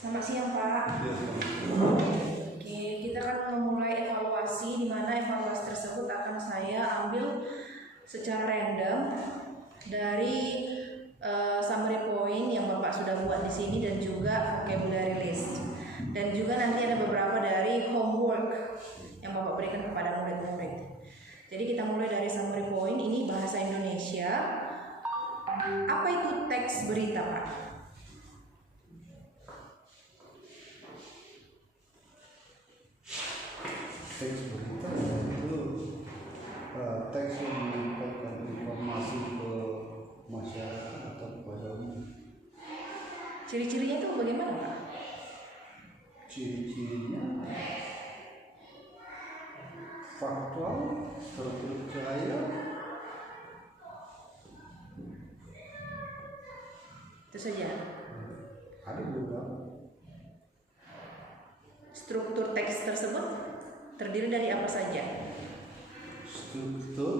Selamat siang Pak. Oke, kita akan memulai evaluasi, di mana evaluasi tersebut akan saya ambil secara random dari summary point yang Bapak sudah buat di sini dan juga vocabulary list. Dan juga nanti ada beberapa dari homework yang Bapak berikan kepada murid-murid. Jadi kita mulai dari summary point, ini bahasa Indonesia. Apa itu teks berita, Pak? Teks berita itu teks yang menyampaikan informasi ke masyarakat atau kepada umum. Ciri-cirinya itu bagaimana, Pak? Ciri-cirinya faktual, terpercaya, itu saja. ada beberapa. Struktur teks tersebut terdiri dari apa saja? Struktur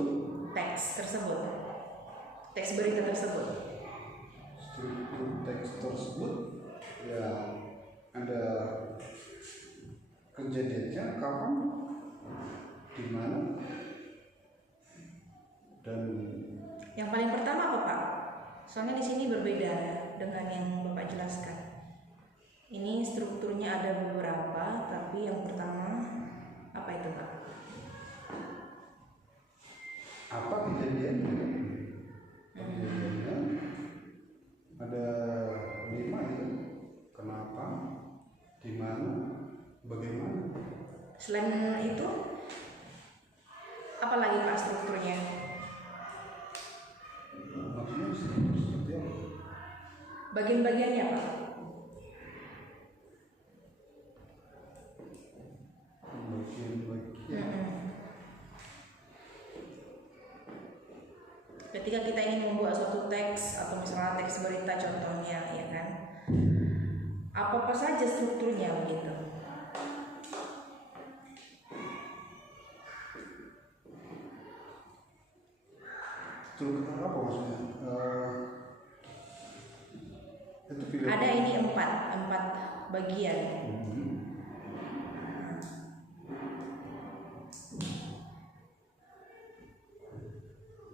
Teks tersebut, teks berita tersebut. struktur teks tersebut ya ada kejadiannya kapan, di mana, dan Yang paling pertama apa, Pak? Soalnya di sini berbeda dengan yang Bapak jelaskan. Ini strukturnya ada beberapa, tapi yang pertama apa itu, Pak? apa kejadiannya. Kejadiannya ada 5 itu. Kenapa, di mana, bagaimana. Selain itu, apa lagi Pak strukturnya? Maksudnya seperti apa? Bagian-bagiannya, Pak? Bagian-bagian. Ketika kita ingin membuat suatu teks atau misalnya teks berita contohnya, ya kan? Apa saja strukturnya begitu? Struktur apa maksudnya? Itu pilihan. Ada ini empat bagian.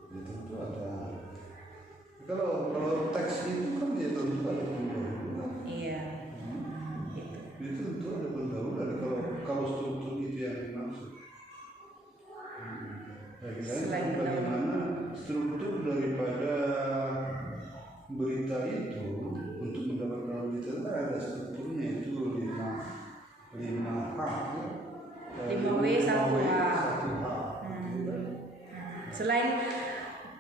Ya, tentu ada. Kalau teks itu kan ya tentu ada pendahuluan. Iya. Gitu. Itu tentu ada pendahuluan. Kalau struktur itu yang dimaksud. Selain Bagaimana struktur daripada berita itu, untuk mendapatkan berita itu ada strukturnya, itu 5H ya. 5W 1H. Selain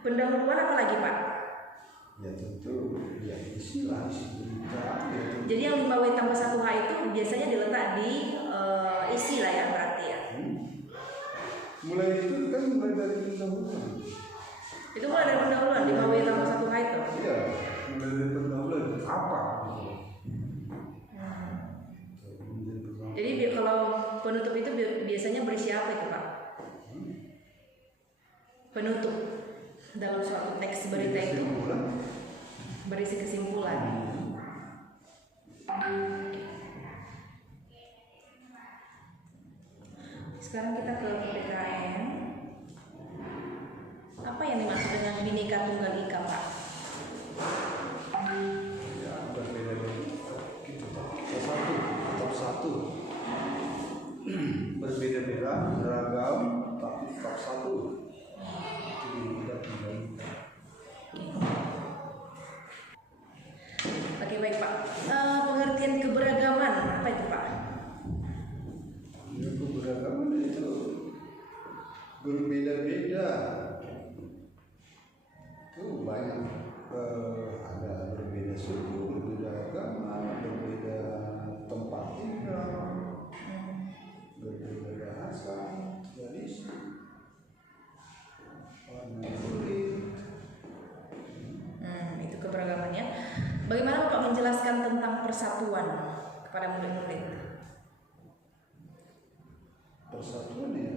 pendahuluan apa lagi, Pak? Ya tentu ya isi berita ya. Jadi yang 5W tambah 1H itu biasanya diletak di isi lah ya, berarti ya. Mulai itu kan mulai dari pendahuluan. Itu mulai dari pendahuluan 5W tambah 1H itu. Iya, mulai dari pendahuluan apa gitu. Jadi kalau penutup itu biasanya berisi apa itu, Pak? Penutup dalam suatu teks berita itu berisi kesimpulan. Sekarang kita ke PPKN. Apa yang dimaksud dengan Bhinneka Tunggal Ika, Pak? Ya, berbeda-beda gitu. Tetap satu. Berbeda-beda, beragam, tapi tetap satu. Itu Bhinneka Tunggal Ika. Oke, baik Pak. Pengertian keberagaman apa itu, Pak? Ya, keberagaman itu berbeda-beda. Itu banyak, ada berbeda suku, berbeda agama, berbeda tempat tinggal, berbeda bahasa, tradisi, warna kulit. Itu keberagamannya. Bagaimana Bapak menjelaskan tentang persatuan kepada murid-murid? Persatuan ya,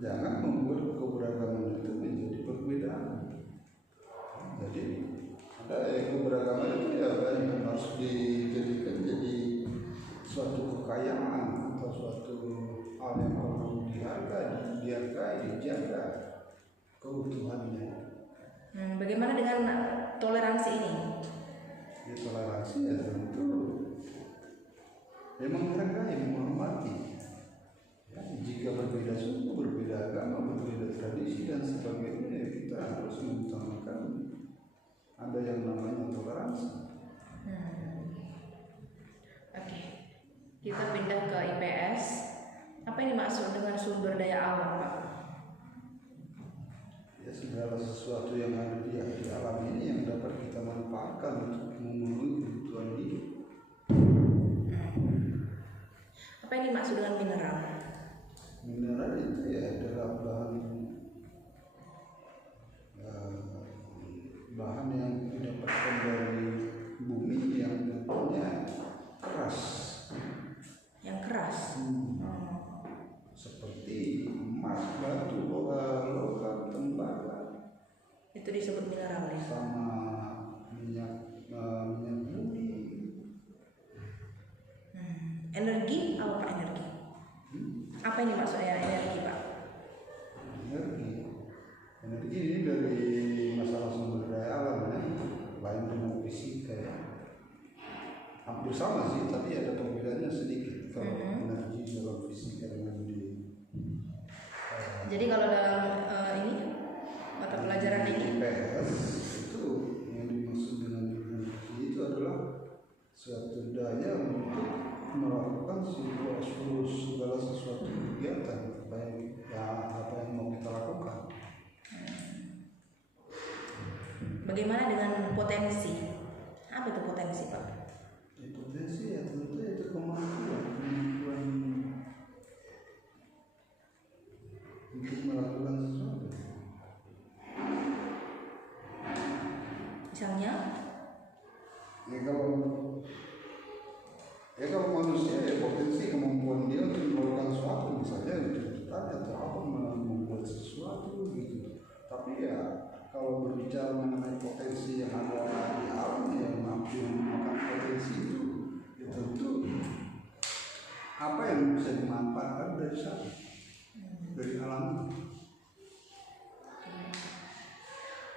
jangan membuat keberagaman itu menjadi perbedaan. Jadi ada yang keberagaman itu ya kan harus di Bagaimana dengan toleransi ini? Ya, toleransi ya tentu memang menghargai, menghormati. Ya, jika berbeda suku, berbeda agama, berbeda tradisi dan sebagainya, ya kita harus mengutamakan ada yang namanya toleransi. Oke, kita pindah ke IPS. Apa yang dimaksud dengan sumber daya alam, Pak? Ya, segala sesuatu yang ada di alam ini yang dapat kita manfaatkan untuk memenuhi kebutuhan hidup. Apa yang dimaksud dengan mineral? Mineral itu ya adalah bahan yang didapatkan dari bumi yang bentuknya keras. Yang keras. Seperti emas, batu, logam, tembaga. Itu disebut mineral ya. Sama minyak bumi. Energi apa Pak energi? Apa yang dimaksudnya energi Pak? Energi ini dari masalah sumber daya alam ya, lain dengan fisika ya. Hampir sama sih, tapi ada perbedaannya sedikit kalau energi dalam fisika dengan di. Jadi kalau dalam ini mata pelajaran ini IPS itu yang dimaksud dengan energi itu adalah suatu daya untuk melakukan segala sesuatu kegiatan apa yang mau kita lakukan. Bagaimana dengan potensi? Apa itu potensi Pak? Potensi ya tentu itu kemampuan untuk melakukan sesuatu. Misalnya? Ya kalau manusia ya potensi kemampuan dia untuk melakukan sesuatu, misalnya untuk bertanya atau apa membuat sesuatu gitu. Tapi ya kalau berbicara mengenai potensi yang ada di alam yang mampu menggunakan potensi itu, ya tentu apa yang bisa dimanfaatkan dari sana, dari alam itu.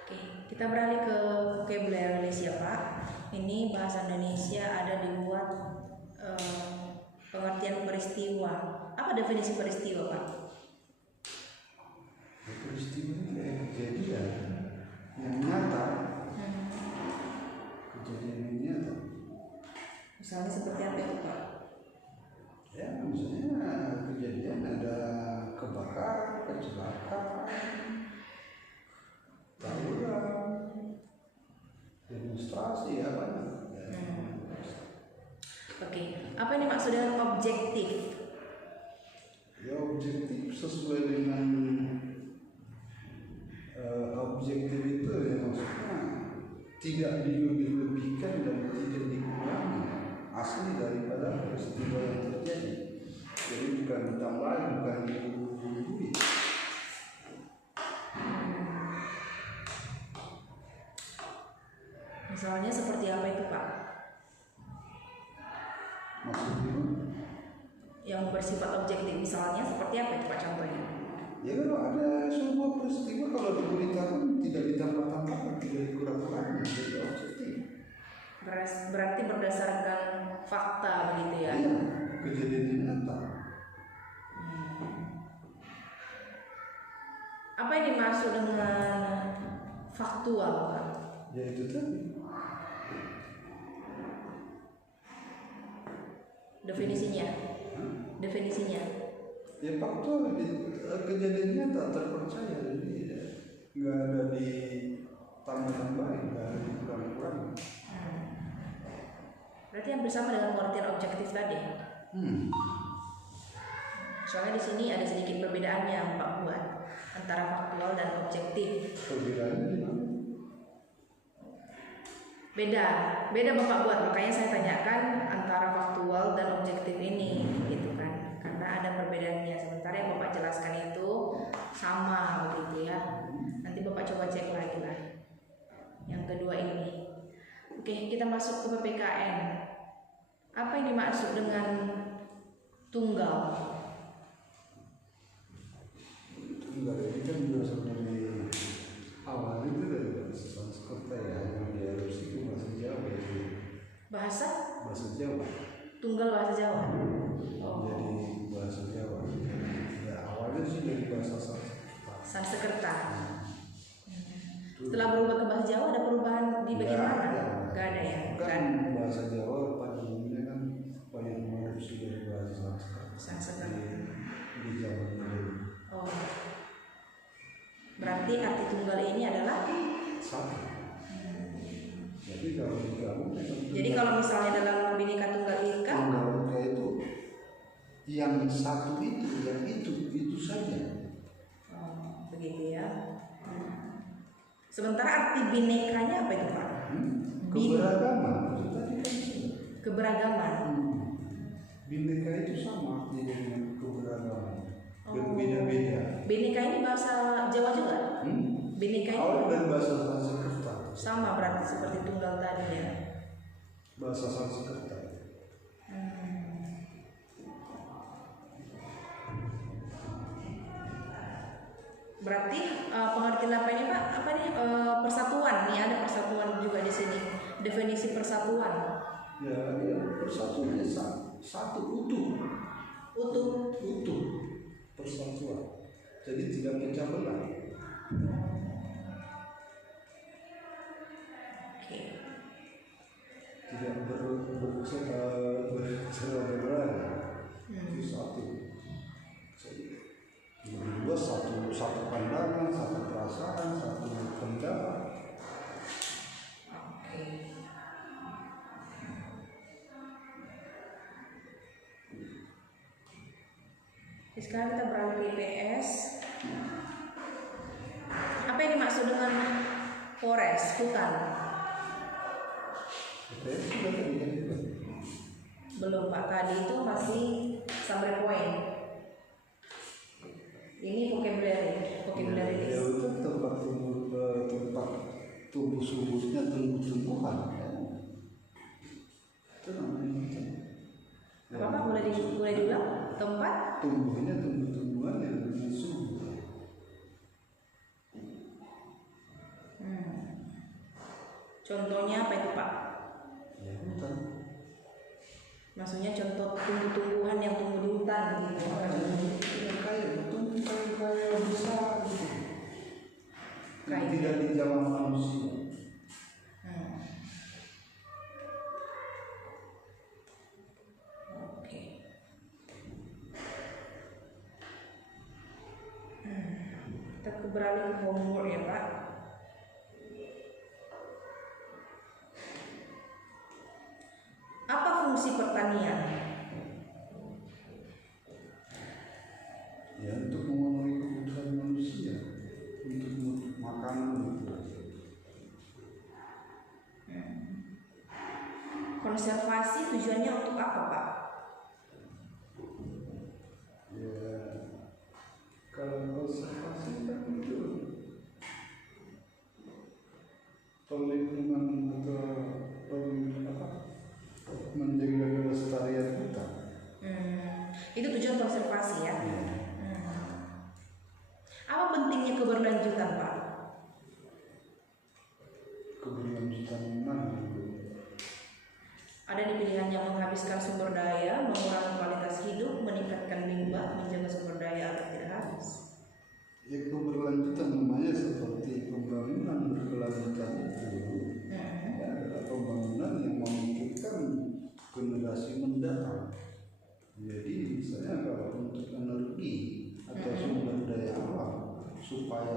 Oke, kita beralih ke vocabulary Indonesia Pak. Ini bahasa Indonesia ada dibuat pengertian peristiwa. Apa definisi peristiwa Pak? Peristiwa itu kayak kejadian yang nyata. Kejadian yang nyata. Misalnya seperti apa itu Pak? Ya misalnya kejadian ada kebakaran, kecelakaan, tawuran, demonstrasi ya banyak. Oke, apa yang dimaksud dengan objektif? Ya objektif sesuai dengan objektif itu ya maksudnya tidak dilebih-lebihkan dan tidak dikurangi asli daripada peristiwa yang terjadi. Jadi bukan ditambahin, bukan dibuat. Misalnya seperti apa itu Pak? Maksudnya? Yang bersifat objektif misalnya seperti apa itu Pak contohnya? Ya kalau ada sebuah peristiwa kalau diberitakan tidak ditambah-tambahkan, tidak dikurang-kurangkan, jadi objektif. Berarti berdasarkan fakta begitu ya? Iya, kejadian nyata. Apa yang dimaksud dengan faktual Pak? Ya itu tadi. Definisinya? Definisinya? Ya faktual, kejadiannya tak terpercaya, jadi nggak ada di tambah-tambahin, nggak ada di kurang-kurangin. Berarti yang bersama dengan pengertian objektif tadi. Soalnya di sini ada sedikit perbedaan yang Pak buat antara faktual dan objektif. Perbedaannya di mana? Beda Bapak buat, makanya saya tanyakan antara faktual dan objektif ini, gitu kan? Karena ada perbedaannya. Sementara yang Bapak jelaskan itu sama, begitu ya. Nanti Bapak coba cek lagi lah. Yang kedua ini. Oke, kita masuk ke PPKN. Apa yang dimaksud dengan tunggal? Tunggal ini kan berasal dari awal itu dari bahasa Sanskrit. Bahasa Jawa. tunggal bahasa Jawa. Oh. Jadi bahasa Jawa. Ya awalnya sih dari bahasa Sanskerta. Setelah berubah ke bahasa Jawa ada perubahan di bagian mana? Gak ada ya. Kan bahasa Jawa pada umumnya kan banyak mengadopsi dari bahasa Sanskerta. Di Jawa dulu. Oh. Berarti arti tunggal ini adalah Satu. Jadi kalau digabung, jadi kalau misalnya dalam Bhinneka Tunggal Ika, Tunggal Ika itu yang satu itu, yang itu saja. oh, begitu ya. Sementara arti binekanya apa itu Pak? Keberagaman. Itu tadi kan Keberagaman. Bineka itu sama artinya dengan keberagaman. Berbeda-beda. Bineka ini bahasa Jawa juga? Bineka ini Awal dari bahasa Sanskerta. sama berarti seperti tunggal tadi ya. Bahasa Sanskerta. Berarti pengertian apa ini Pak? Apa nih persatuan? Nih ada persatuan juga di sini. Definisi persatuan. Ya, persatuan satu utuh. Utuh persatuan. Jadi tidak pecah belah. Oke. Tidak bercerai-berai. Itu satu. Kedua satu pandangan, satu perasaan, satu pendapat. Oke. Sekarang kita beralih ke IPS. Apa yang dimaksud dengan forest, hutan? IPS sudah tadi kan juga. Belum Pak, tadi itu masih summary point. Ini vocabulary Ya, list. itu tempat tumbuh suburnya tumbuh-tumbuhan. Ya. Itu namanya. Apa Pak? Boleh diulang? Tempat Tumbuhnya tumbuh-tumbuhan yang namanya subur. Contohnya apa itu Pak? Ya hutan. Maksudnya contoh tumbuh-tumbuhan yang tumbuh di hutan gitu. Kayak besar gitu. Yang Kayak. tidak dijamah manusia. Oke. Kita beralih ke homework ya Pak. Apa fungsi pertanian? Ya untuk memenuhi kebutuhan manusia, untuk makanan itu. Konservasi tujuannya untuk apa Pak? Ya kalau konservasi kan itu perlindungan atau menjaga kelestarian hutan. Itu tujuan konservasi ya. Ya. Apa pentingnya keberlanjutan Pak? Keberlanjutan mana? Ada di pilihannya menghabiskan sumber daya, mengurangi kualitas hidup, meningkatkan limbah, menjaga sumber daya agar tidak habis. Ya keberlanjutan namanya seperti pembangunan berkelanjutan itu. Ya, adalah pembangunan yang memikirkan generasi mendatang. Jadi misalnya kalau untuk energi atau sumber daya alam supaya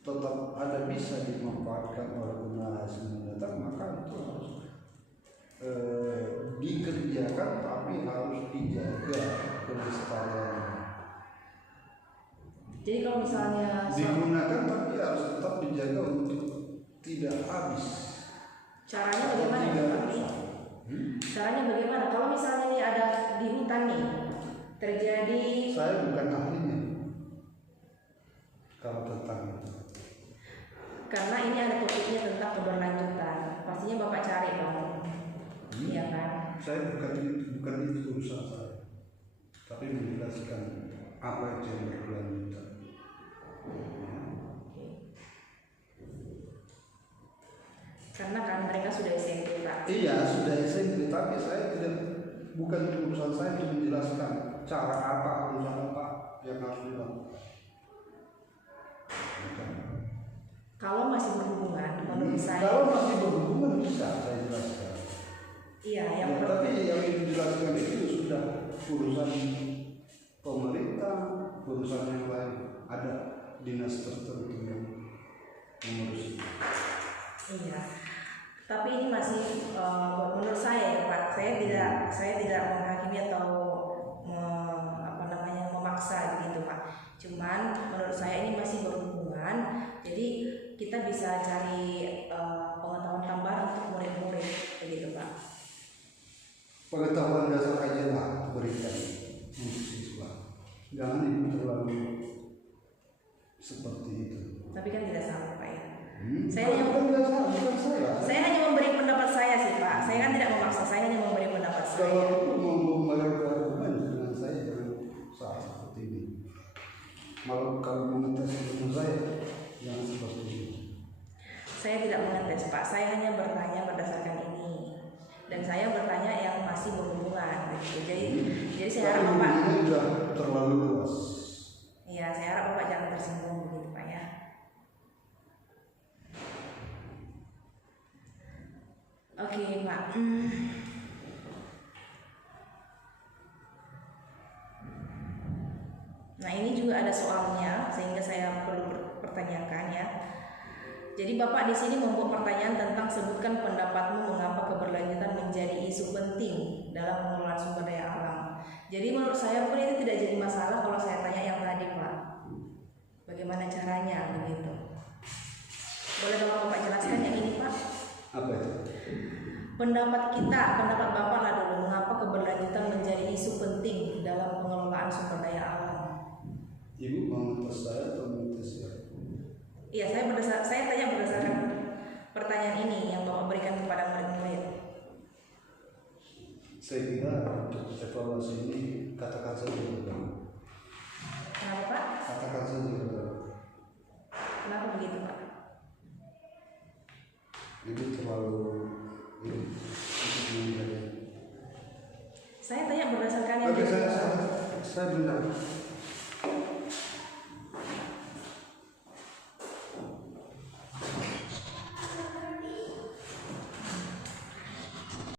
tetap ada bisa dimanfaatkan oleh generasi mendatang, maka itu harus dikerjakan tapi harus dijaga kelestariannya. Jadi kalau misalnya Digunakan tapi harus tetap dijaga untuk tidak habis. caranya bagaimana? Tidak Pak? rusak. Caranya bagaimana? Kalau misalnya ini ada di hutan nih terjadi, Saya bukan ahlinya kalau tentang itu. karena ini ada topiknya tentang keberlanjutan, pastinya Bapak cari Pak. Iya kan? Saya bukan itu urusan saya, tapi menjelaskan apa itu yang berkelanjutan. Karena kan mereka sudah SMP Pak. Iya, sudah SMP, tapi saya tidak, bukan urusan saya untuk menjelaskan cara apa, urusan apa yang harus dilakukan. Bukan. Kalau masih berhubungan, menurut saya. Kalau masih berhubungan bisa saya jelaskan. Iya, yang Ya, tapi yang dijelaskan itu sudah urusan pemerintah, urusan yang lain, ada dinas tertentu yang mengurus itu. Iya. Tapi ini masih menurut saya ya Pak, saya tidak menghakimi atau memaksa gitu Pak. Cuman menurut saya ini masih berhubungan, jadi kita bisa cari pengetahuan tambahan untuk murid-murid begitu Pak. Pengetahuan dasar aja lah berikan untuk siswa. Jangan itu terlalu seperti itu. Tapi kan tidak salah Pak ya. Saya hanya memberi pendapat saya sih Pak. Saya kan tidak memaksa, saya hanya memberi pendapat saya. Kalau mau berargumen dengan saya saat seperti ini. Malah kalau mengetes ilmu saya jangan seperti ini. Saya tidak mengetes Pak, saya hanya bertanya berdasarkan ini. Dan saya bertanya yang masih berhubungan gitu. Jadi saya harap Bapak ini sudah terlalu luas. Iya, saya harap Bapak jangan tersinggung begitu Pak ya. Oke Pak. Nah ini juga ada soalnya sehingga saya perlu pertanyakan ya. Jadi Bapak di sini membuat pertanyaan tentang sebutkan pendapatmu mengapa keberlanjutan menjadi isu penting dalam pengelolaan sumber daya alam. Jadi menurut saya pun itu tidak jadi masalah kalau saya tanya yang tadi Pak. Bagaimana caranya begitu? Boleh Bapak jelaskan yang ini Pak? Apa itu? Pendapat Bapak lah dulu mengapa keberlanjutan menjadi isu penting dalam pengelolaan sumber daya alam. Ibu mau mengetes saya atau mengetes saya? Iya, saya tanya berdasarkan pertanyaan ini yang Bapak berikan kepada murid-murid. Saya kira untuk evaluasi ini katakan saja benar. Kenapa Pak? Katakan saja benar. Kenapa begitu Pak? Ibu terlalu ini. Saya tanya berdasarkan yang Oke, saya benar.